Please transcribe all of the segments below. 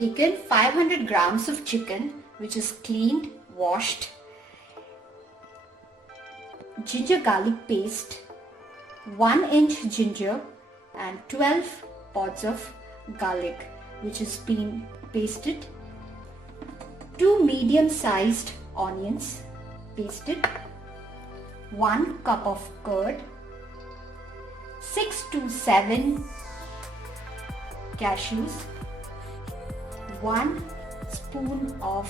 Taken 500 grams of chicken which is cleaned, washed, ginger garlic paste, 1 inch ginger and 12 pods of garlic which is being pasted, 2 medium sized onions pasted, 1 cup of curd, 6 to 7 cashews, 1 spoon of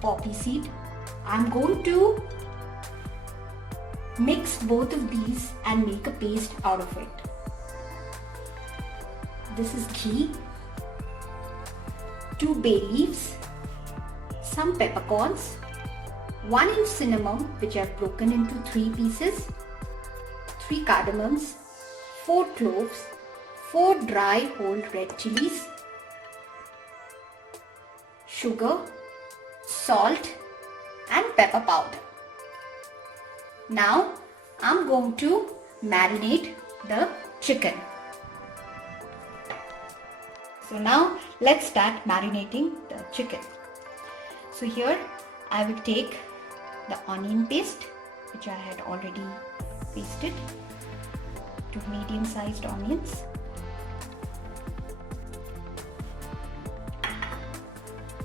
poppy seed. I'm going to mix both of these and make a paste out of it. This is ghee, 2 bay leaves, some peppercorns, 1 inch cinnamon which I've broken into 3 pieces, 3 cardamoms, 4 cloves, 4 dry whole red chillies, sugar, salt and pepper powder. Now I'm going to marinate the chicken. So now let's start marinating the chicken. So here I will take the onion paste which I had already pasted, 2 medium sized onions,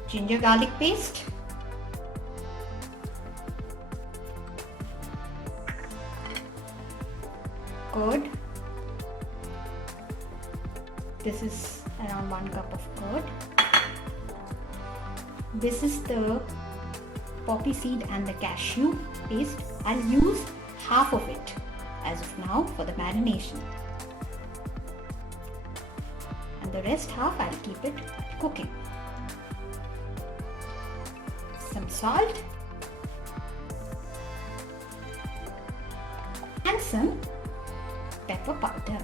ginger garlic paste, curd, this is around 1 cup of curd, this is the poppy seed and the cashew paste. I'll use half of it as of now for the marination and the rest half I'll keep it cooking. Some salt and some pepper powder.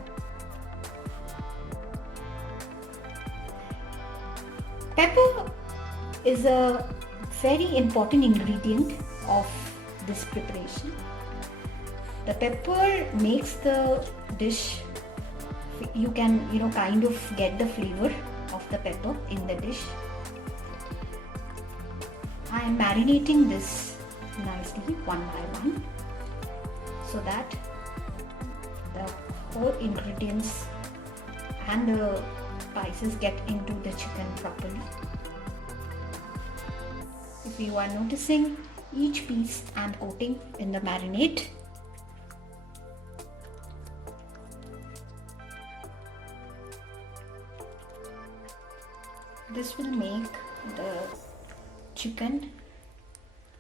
Pepper is a very important ingredient of this preparation. The pepper makes the dish, you can kind of get the flavor of the pepper in the dish. I am marinating this nicely one by one so that the whole ingredients and the spices get into the chicken properly. If you are noticing, each piece I am coating in the marinade. This will make the chicken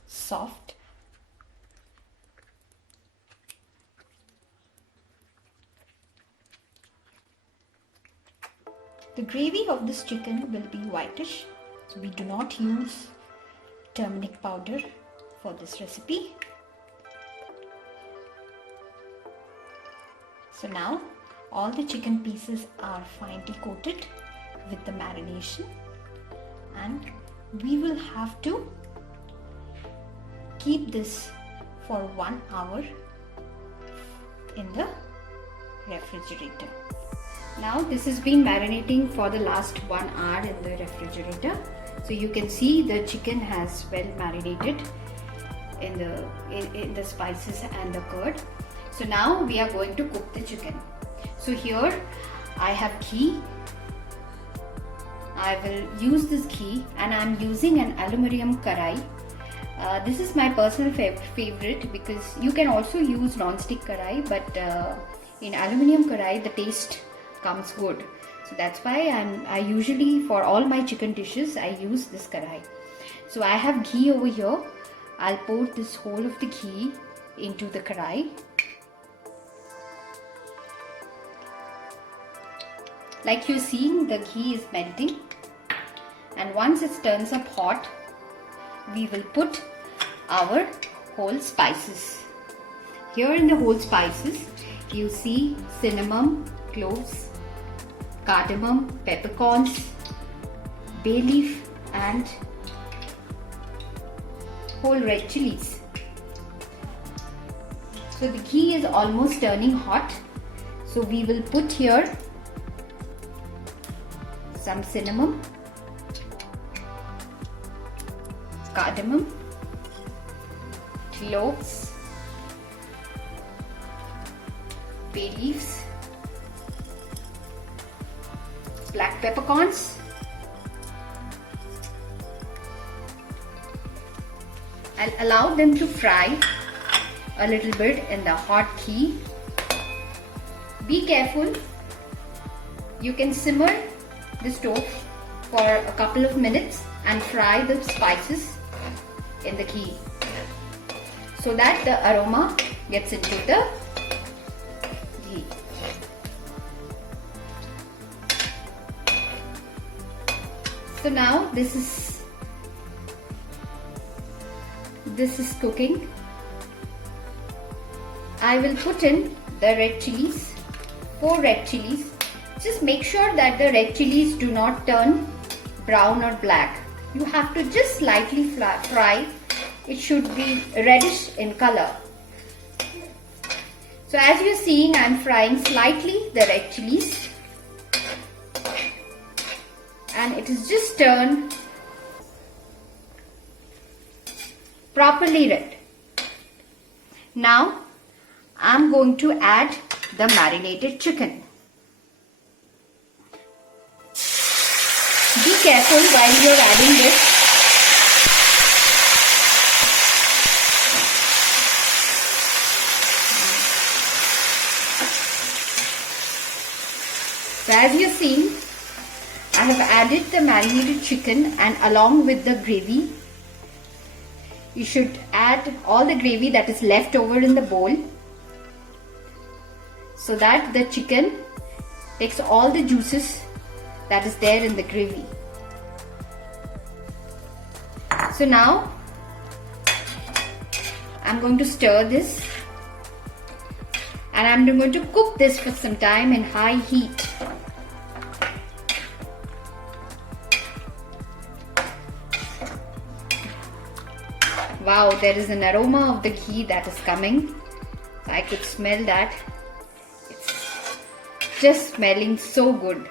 soft. The gravy of this chicken will be whitish, so we do not use turmeric powder for this recipe. So now all the chicken pieces are finely coated with the marination, and we will have to keep this for 1 hour in the refrigerator. Now this has been marinating for the last 1 hour in the refrigerator. So you can see the chicken has well marinated in the spices and the curd. So now we are going to cook the chicken. So here I have ghee. I will use this ghee and I am using an aluminium karai. This is my personal favorite because you can also use non-stick karai, but in aluminium karai the taste comes good. So that's why I usually, for all my chicken dishes, I use this karai. So I have ghee over here. I'll pour this whole of the ghee into the karai. Like you're seeing, the ghee is melting, and once it turns up hot, we will put our whole spices. Here in the whole spices, you see cinnamon, cloves, cardamom, peppercorns, bay leaf and whole red chillies. So the ghee is almost turning hot. So we will put here some cinnamon, cardamom, cloves, bay leaves, black peppercorns, I'll allow them to fry a little bit in the hot ghee. Be careful, you can simmer the stove for a couple of minutes and fry the spices in the ghee so that the aroma gets into the ghee. So now this is cooking. I will put in the red chilies, 4 red chilies. Just make sure that the red chilies do not turn brown or black. You have to just slightly fry. It should be reddish in color. So as you're seeing, I'm frying slightly the red chilies. And it is just turned properly red. Now I'm going to add the marinated chicken. Be careful while you're adding this. So as you're seeing, I have added the marinated chicken, and along with the gravy, you should add all the gravy that is left over in the bowl, so that the chicken takes all the juices that is there in the gravy. So now I'm going to stir this, and I'm going to cook this for some time in high heat. Wow, there is an aroma of the ghee that is coming. I could smell that. It's just smelling so good.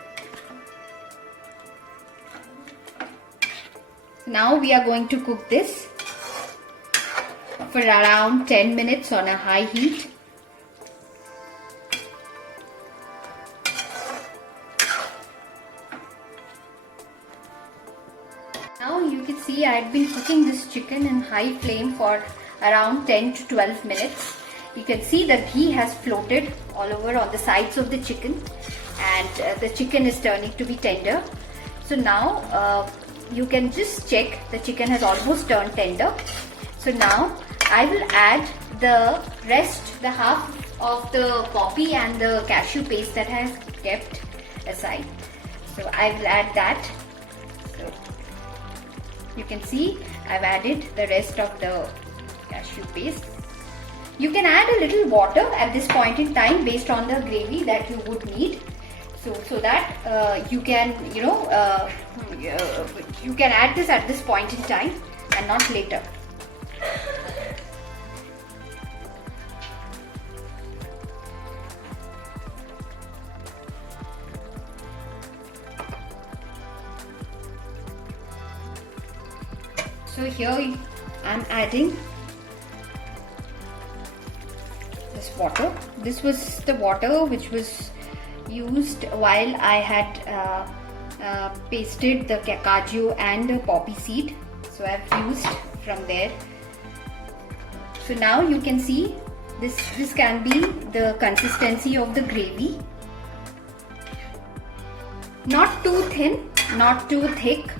Now we are going to cook this for around 10 minutes on a high heat. Now you can see I had been cooking this chicken in high flame for around 10 to 12 minutes. You can see the ghee has floated all over on the sides of the chicken, and the chicken is turning to be tender. So now you can just check the chicken has almost turned tender. So now I will add the rest, the half of the poppy and the cashew paste that I have kept aside. So I will add that. So you can see I've added the rest of the cashew paste. You can add a little water at this point in time based on the gravy that you would need. So that you can, you can add this at this point in time and not later. So here I'm adding this water. This was the water which was used while I had pasted the cashew and the poppy seed. So I've used from there. So now you can see this can be the consistency of the gravy. Not too thin, not too thick.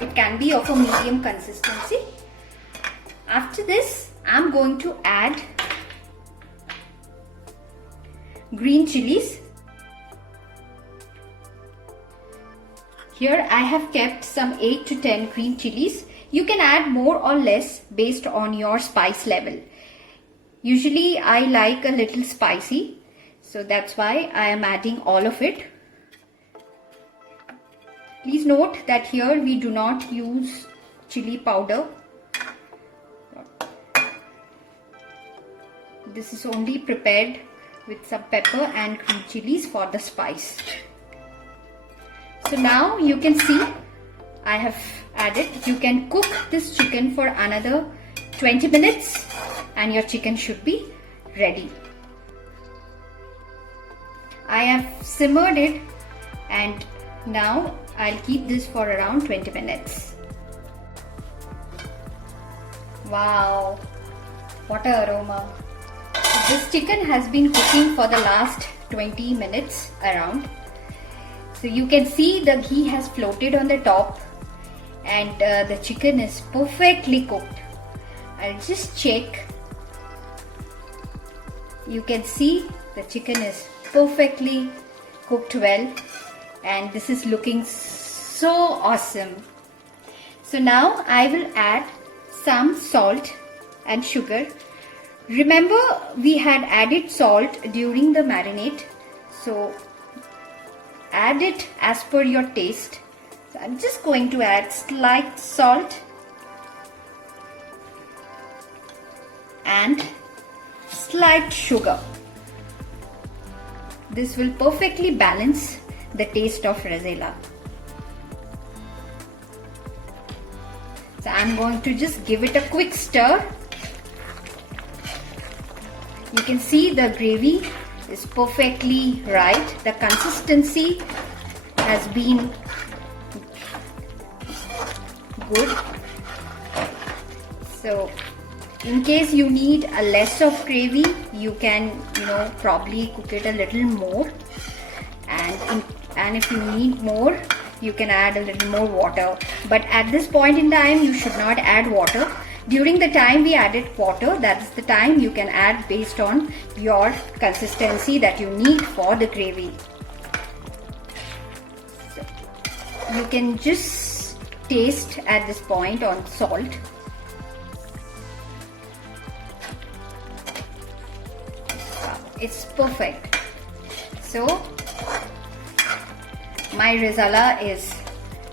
It can be of a medium consistency. After this, I'm going to add green chilies. Here I have kept some 8 to 10 green chilies. You can add more or less based on your spice level. Usually I like a little spicy, so that's why I am adding all of it. Please note that here we do not use chili powder. This is only prepared with some pepper and green chilies for the spice. So now you can see I have added. You can cook this chicken for another 20 minutes and your chicken should be ready. I have simmered it and now I'll keep this for around 20 minutes. Wow, what an aroma. This chicken has been cooking for the last 20 minutes around. So you can see the ghee has floated on the top and the chicken is perfectly cooked. I'll just check. You can see the chicken is perfectly cooked well and this is looking so awesome. So now I will add some salt and sugar. Remember, we had added salt during the marinade, so add it as per your taste. So I'm just going to add slight salt and slight sugar. This will perfectly balance the taste of Rezala. So I'm going to just give it a quick stir. You can see the gravy is perfectly right. The consistency has been good. So in case you need a less of gravy, you can probably cook it a little more, and if you need more, you can add a little more water. But at this point in time, you should not add water. During the time we added water, that's the time you can add based on your consistency that you need for the gravy. So you can just taste at this point on salt. It's perfect. So my Rezala is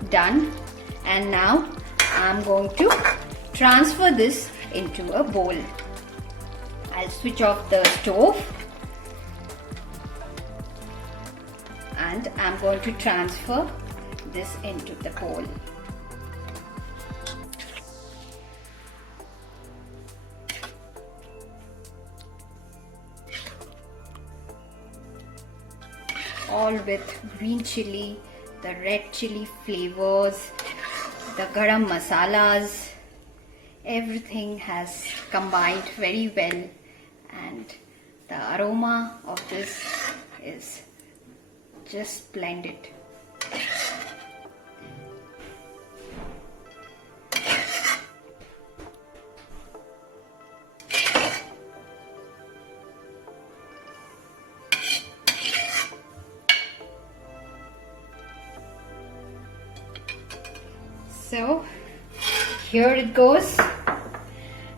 done and now I'm going to transfer this into a bowl. I'll switch off the stove and I'm going to transfer this into the bowl. All with green chilli, the red chilli flavors, the garam masalas, everything has combined very well and the aroma of this is just splendid. So here it goes.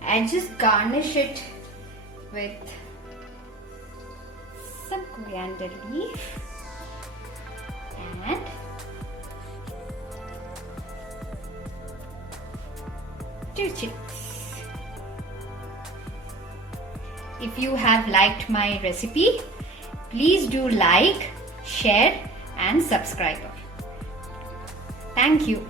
I just garnish it with some coriander leaf and two chilies. If you have liked my recipe, please do like, share and subscribe. Thank you.